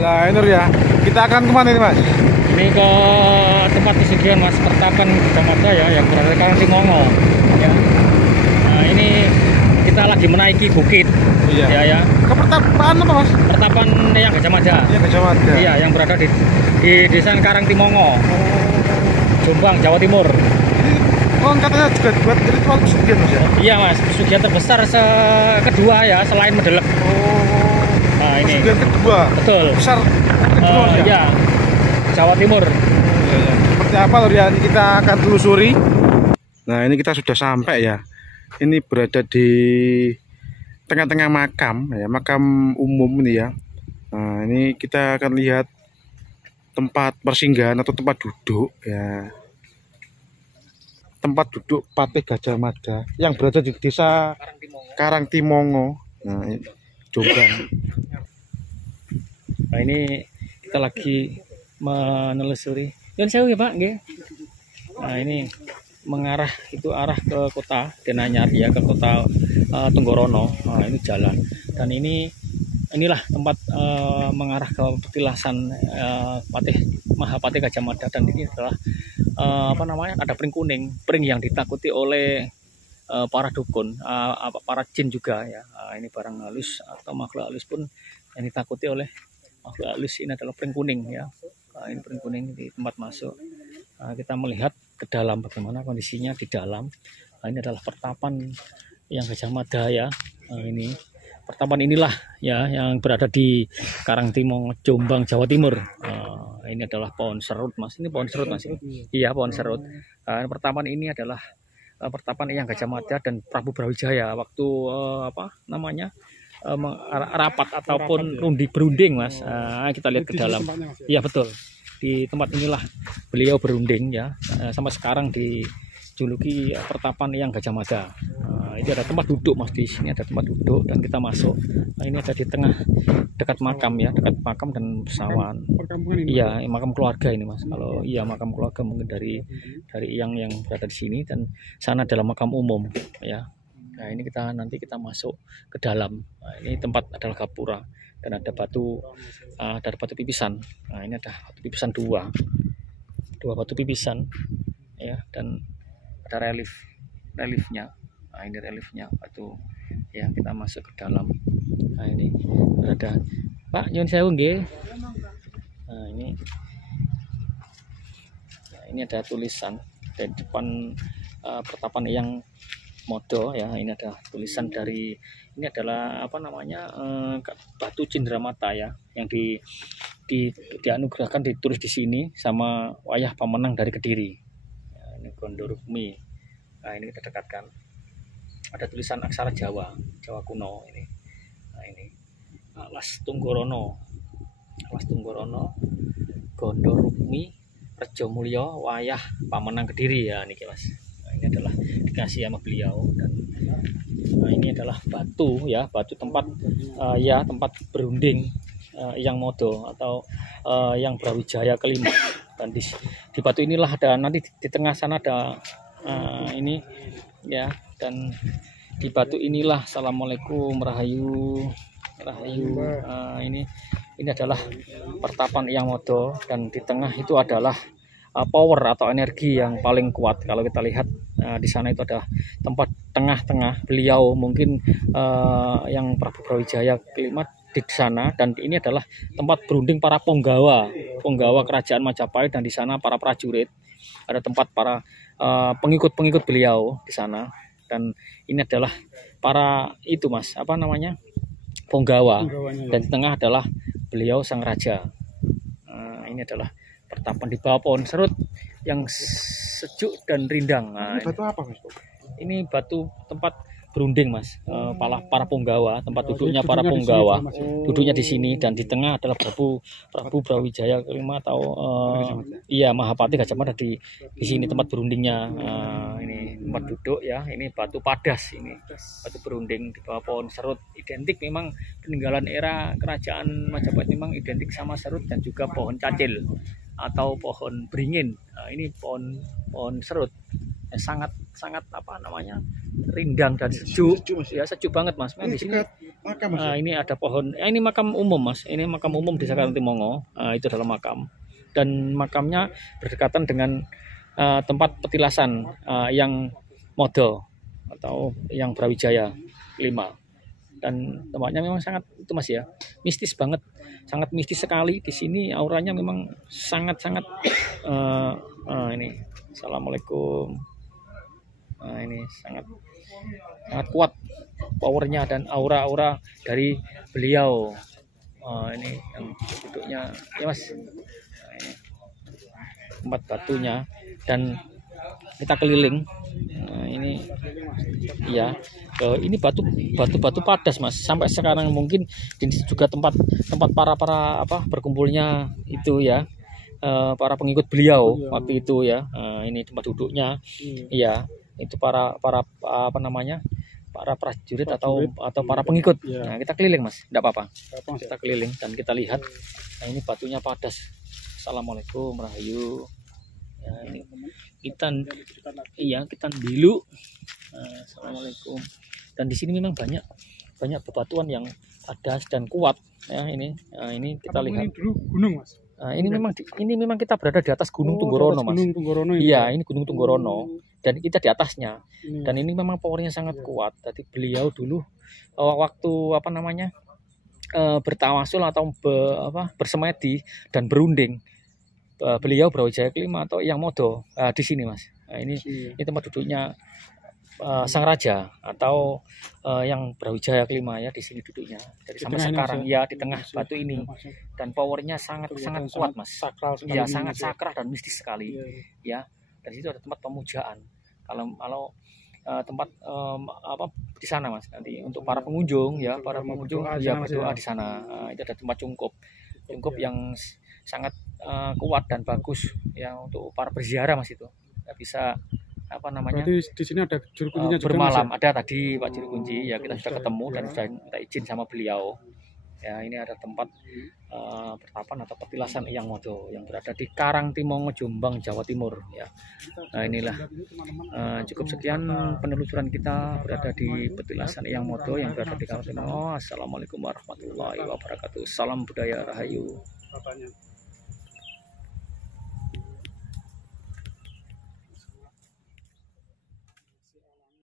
Nah, ini ya. Kita akan kemana ini, Mas? Ini ke tempat pesugihan Mas, Pertapan Gajah Mada ya, yang berada di Karangtimongo. Ya. Nah, ini kita lagi menaiki bukit. Iya. Ya. Ke pertapaan apa, Mas? Pertapan yang Gajah Mada. Iya, Gajah Mada. Iya, yang berada di desa Karangtimongo, Jombang, Jawa Timur. Oh, katanya juga buat ritual pesugihan, Mas ya? Iya Mas, pesugihan terbesar kedua ya, selain Medelek. Oh. Nah, ini. Pesugihan kedua. Betul. Besar kedua ya? Iya, Jawa Timur. Iya. Seperti apa loh ya? Kita akan telusuri. Nah, ini kita sudah sampai ya. Ini berada di tengah-tengah makam ya, makam umum ini ya. Nah, ini kita akan lihat tempat persinggahan atau tempat duduk ya. Tempat duduk Patih Gajah Mada yang berada di desa Karangtimongo. Nah, Jombang. Nah, ini kita lagi menelusuri. Yun sewu ya Pak, nggih. Nah, ini mengarah itu arah ke kota Denanyar ya, ke kota Tenggorono. Nah, ini jalan. Dan inilah tempat mengarah ke petilasan Mahapatih Gajah Mada, dan ini adalah ada pring kuning, pring yang ditakuti oleh para dukun, para jin juga ya. Ini barang halus atau makhluk halus pun yang ditakuti oleh makhluk halus ini adalah pring kuning ya. Ini pring kuning di tempat masuk. Kita melihat ke dalam bagaimana kondisinya di dalam. Ini adalah pertapan yang Gajah Mada ya. Ini pertapan inilah ya yang berada di Karangtimongo, Jombang, Jawa Timur. Ini adalah pohon serut Mas. Ini pohon serut Mas. Iya, pohon serut. Pertapan ini adalah pertapan yang Gajah Mada dan Prabu Brawijaya waktu rapat ataupun berunding Mas. Kita lihat ke dalam. Iya betul. Di tempat inilah beliau berunding ya. Sampai sekarang dijuluki pertapan yang Gajah Mada. Ini ada tempat duduk Mas, di sini ada tempat duduk dan kita masuk. Nah, ini ada di tengah dekat makam ya, dekat makam dan pesawan. Iya, makam keluarga ini Mas. Kalau iya makam keluarga mungkin dari yang berada di sini, dan sana adalah makam umum ya. Nah, ini nanti kita masuk ke dalam. Nah, ini tempat adalah gapura dan ada batu pipisan. Nah, ini ada batu pipisan dua batu pipisan ya, dan ada reliefnya. Nah, ini reliefnya batu ya, kita masuk ke dalam. Nah, ini berada Pak nyun sewu nggih. Nah, ini ada tulisan di depan pertapan yang Modo ya. Ini ada tulisan dari, ini adalah batu cindramata ya, yang dianugerahkan, ditulis di sini sama wayah pamenang dari Kediri ya, ini Gondorukmi. Nah, ini kita dekatkan, ada tulisan aksara Jawa kuno ini. Nah, ini Alas Tunggorono Gondorukmi Rejo Mulyo wayah pamenang Kediri ya niki Mas. Nah, ini adalah dikasih sama beliau. Dan ini adalah batu tempat tempat berunding yang Modo atau yang Brawijaya kelima. Dan di batu inilah ada, nanti di tengah sana ada ini ya, dan di batu inilah, assalamualaikum rahayu. Ini adalah pertapan yang Modo, dan di tengah itu adalah power atau energi yang paling kuat. Kalau kita lihat di sana itu ada tempat tengah-tengah beliau, mungkin yang Prabu Brawijaya kelima di sana, dan ini adalah tempat berunding para penggawa kerajaan Majapahit, dan di sana para prajurit, ada tempat para pengikut beliau di sana. Dan ini adalah para itu Mas, penggawa, dan di tengah adalah beliau sang raja. Ini adalah pertapan di bawah pohon serut yang sejuk dan rindang. Ini batu apa Mas? Ini batu tempat berunding Mas, para penggawa, tempat duduknya para penggawa, duduknya di sini, dan di tengah adalah Prabu Brawijaya kelima atau Mahapatih Gajah Mada di sini tempat berundingnya. Ini tempat duduk ya, ini batu padas, ini batu berunding di bawah pohon serut, identik memang peninggalan era kerajaan Majapahit, memang identik sama serut dan juga pohon cacil atau pohon beringin. Ini pohon serut sangat rindang dan sejuk ya, sejuk banget Mas. Di sini Makam Mas. Ini ada pohon. Ini makam umum Mas. Ini makam umum Desa Karangtimongo. Itu adalah makam. Dan makamnya berdekatan dengan tempat petilasan yang Modo atau yang Brawijaya 5. Dan tempatnya memang sangat itu Mas ya, mistis banget, sangat mistis sekali di sini. Auranya memang sangat-sangat ini. Assalamualaikum. Ini sangat kuat powernya dan aura-aura dari beliau. Ini yang duduknya ya Mas. Ini tempat batunya dan kita keliling. Ini ya, ini batu padas Mas. Sampai sekarang mungkin di sini juga tempat para berkumpulnya itu ya, para pengikut beliau waktu itu ya. Ini tempat duduknya. Iya, itu para para prajurit atau para pengikut. Nah, kita keliling Mas, tidak apa-apa. Kita keliling dan kita lihat. Nah, ini batunya padas. Assalamualaikum Rahayu. Ya, ini kita dulu. Assalamualaikum. Dan di sini memang banyak bebatuan yang padas dan kuat ya. Ini kita lihat. Ini dulu gunung Mas. Ini memang kita berada di atas Gunung Tunggorono Mas. Gunung Tunggorono. Iya, ini Gunung Tunggorono dan kita di atasnya. Dan ini memang powernya sangat kuat. Tadi beliau dulu waktu bertawasul atau bersemedi dan berunding, beliau Brawijaya kelima atau yang Modo di sini Mas. Nah, ini tempat duduknya sang raja atau yang Brawijaya kelima ya, di sini duduknya. Jadi sampai sekarang ya di tengah batu ini, dan powernya sangat kuat Mas. Ya, sangat sakral dan mistis sekali. Ya, dari situ ada tempat pemujaan. Kalau tempat di sana Mas, nanti untuk para pengunjung ya, berdoa di sana. Itu ada tempat cungkup yang sangat kuat dan bagus ya untuk para berziarah Mas. Itu bisa Berarti di sini ada juru kuncinya juga bermalam Mas, ya? Ada tadi Pak Juru Kunci ya, kita sudah ketemu dan sudah minta izin sama beliau ya. Ini ada tempat pertapan atau petilasan Eyang Modo yang berada di Karangtimongo, Jombang, Jawa Timur ya. Nah, inilah cukup sekian penelusuran kita berada di petilasan Eyang Modo yang berada di Karangtimongo. Assalamualaikum warahmatullahi wabarakatuh. Salam budaya Rahayu.